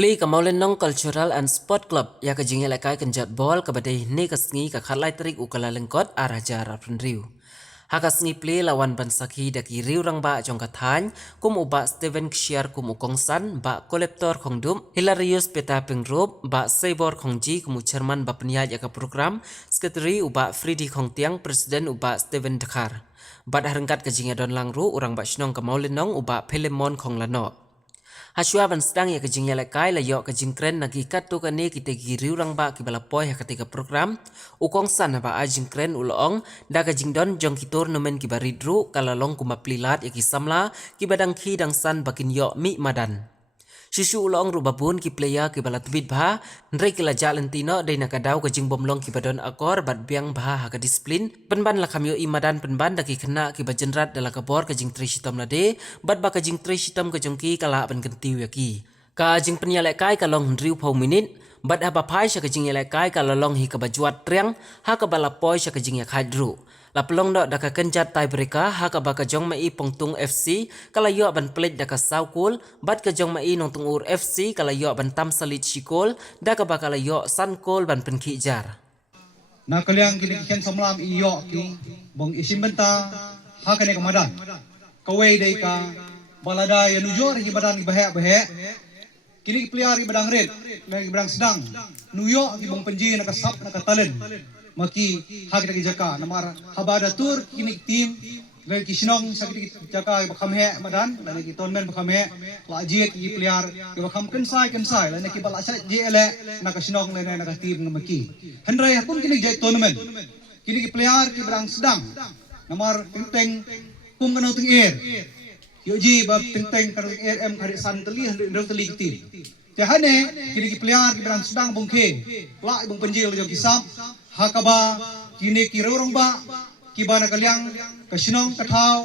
Play kamaulen nong Cultural and Sport Club ya ka jingel kai kenjat bol ka badai ne ka sngi ka khatlai trik ukala lengkot araja rapun riu. Haka sngi play lawan bansaki daki riu rang ba jong kathany kum uba Steven Kshiar kum ukongsan ba kolektor khongdum Hilarious Peta Pengrop ba Saibor Khongji kum chairman ba penya ya ka program sekretari uba Fridi Khongtiang presiden uba Steven Dekhar. Bad harengkat ka jingadon langru urang ba shnong kamaulen nong uba Pelemon Khonglano. Haswa ban sedang ya kejing kai la yok kejing kren nagi kat tu kane kita giriu rang ba ki balapoy ha ketika program ukong san ba ajing kren ulong da kejing don jong ki tournament ki baridru kala long kuma plilat ya ki samla ki badang ki dang san bakin yok mi madan. Sisu ulong rubabun ki player ki balat bid bha ndrei ki la jalentino dei nakadaw kejing bomlong ki badon akor bat biang bha ha ka disiplin penban la kamyo imadan penban daki kena ki bajenrat dala kabor kejing trishitam lade bat ba kejing trishitam kejongki kala ban kentiu yaki ka jing penyalek kai kalong ndriu pau minit bat ha bapai sha kejing yalek kai kala long hi ka bajuat triang ha ka balapoy sha kejing yak haidru la pelong dok daka kenjat tiebreaker ha ka baka jong mai pongtung FC kala yo ban plate daka saukul bat ka jong mai nong tungur FC kala yo ban tam salit shikol daka baka la yo sankol ban penki jar na kaliang kini kian samlam iyo ki bong isimbenta ha kene kamadan kawai dei ka balada ya nujor ki badan ki bahe kini pliar ki badang red lagi badang sedang nuyo ki bong penji na kasap na katalen maki ha kita ki jaka namar habada tur kini tim lagi kisnong sakit jaka bakam he madan lagi tonmen bakam he la jiet ki pliar ki bakam kensai lagi ki bala sat je ele na kisnong le na tim maki hendrai pun kini jai tournament kini ki pliar ki badang sedang namar teng kum kanau teng air yo ji ba teng kanau air em kari san teli hendau teli tim jahane kini ki pliar ki badang sedang bongke la bong penjil jo kisap hakaba kini ki rorong ba ki bana kaliang kasinong kathau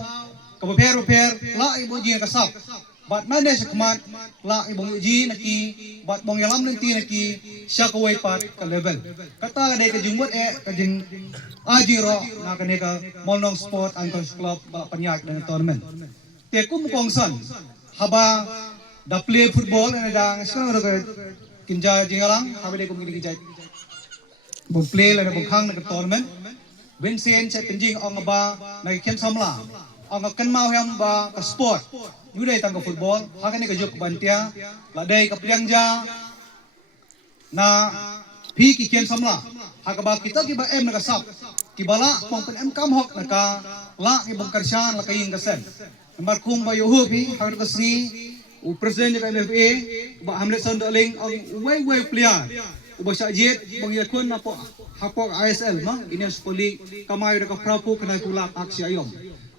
kabaper la ibo ji kasap bat mane sakmat la ibong ji naki bat bong yalam nanti naki syakawai pat ka level kata dai ka jingmot ka jing ajiro na kane ka molnong sport and club ba panyak dan tournament te kum kongsan haba da play football na dang sekarang ro kinja jingalang haba dai kum kini kijai bong play la bong khang na tournament Vincent saya penjing ong ba na ken samla ong kan mau yang ba ka sport yudai tang ka football hakan ni ka juk bantia la dai ka pliangja na phi ki ken samla hakaba kita ki ba em na ka sap ki bala pong pen em kam hok na ka la ki bong karshan la kaing ka sen namar kum ba yo pi har ka sri u president ka MFA ba hamlet son daling ong way player ubasa jet bang yakun na po hapok ISL ma Guinness Poli kamay ka prapo kana tulak aksi ayom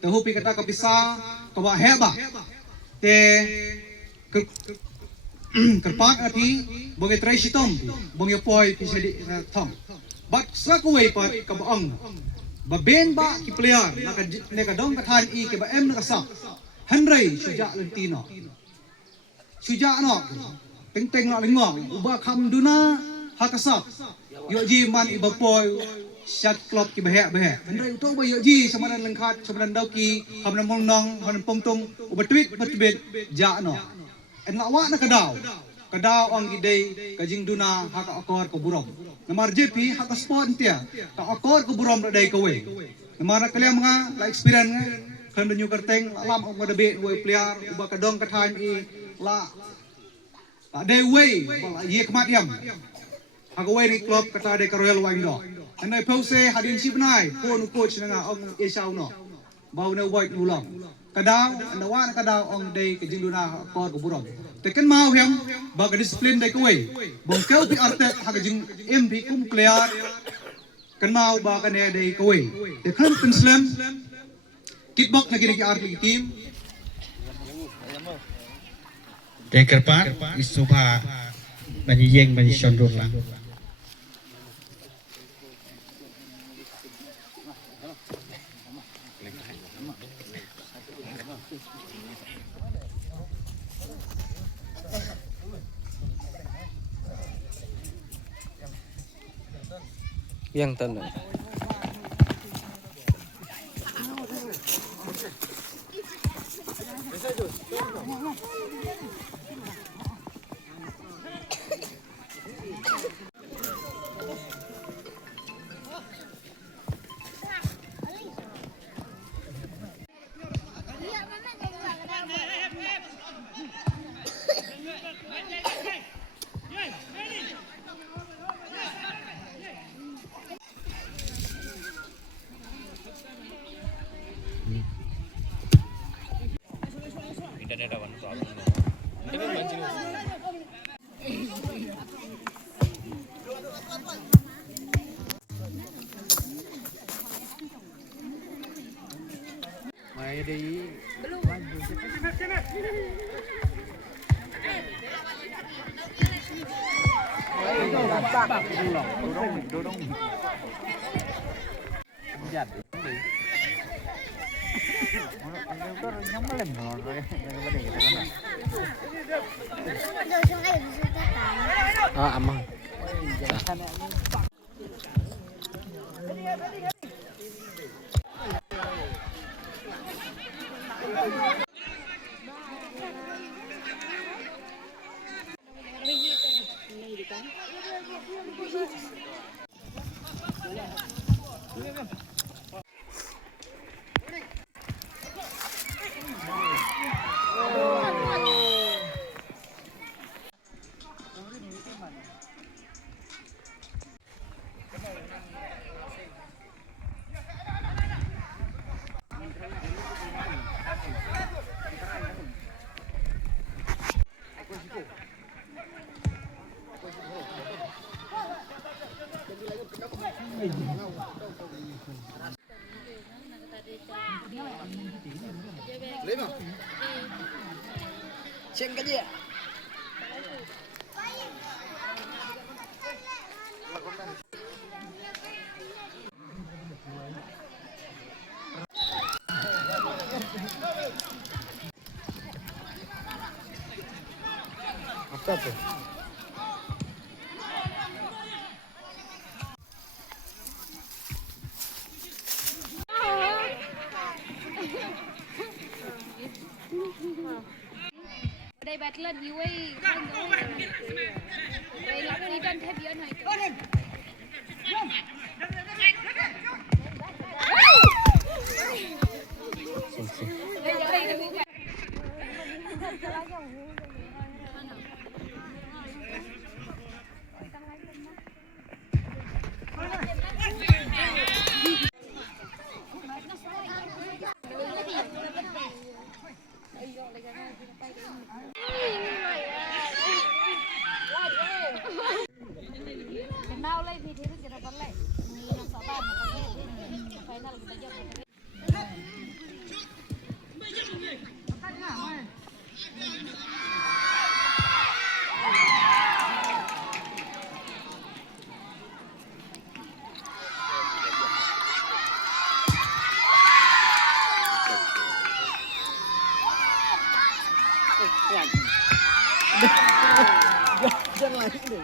te hupi kata kapisa kawa heba te kerpak ati bang try sitom bang yapoy pisadi thong but sa kuway pa kabaong baben ba ki player naka dong kathan i ke ba em nakasap hanray suja lentino suja no teng la lingong uba kham duna hakasap yo ji man ibapoy shat klop ki bahe andai uto ba yo ji samanan lengkhat samanan dauki hamna mongnong hanan pongtong ubatwit batbet ja no en lawa na kadaw ang gidey kajing duna haka akor ko burom namar jepi haka sport tia ka akor ko burom dai kawe namar kalian mga la experience nga kan nyu karteng alam ang madabe way player uba kadong kathan i la dai way bala ye kematiam Hagawai ni klub kata ada Royal Wangdo. Andai pause hadin si benai, pun coach dengan ong Esau no. Bau na white ulang. Kadang anda wan kadang ong day kejing duna kor kuburong. Tekan mau hem baga disiplin day kawai. Bong kau pi artet hagajing MP kum clear. Kan mau baga ne day kawai. Tekan penslam kickbox na kini arti team. Dekerpat isuba bani yeng bani shondok lang. yang tanah Oh, amang. Đây bật lên nhiều ấy. Đây là cái đi trên thép dưới này. Kenal lagi video itu tidak boleh. Ini sobat final kita jawab. Jangan lagi deh.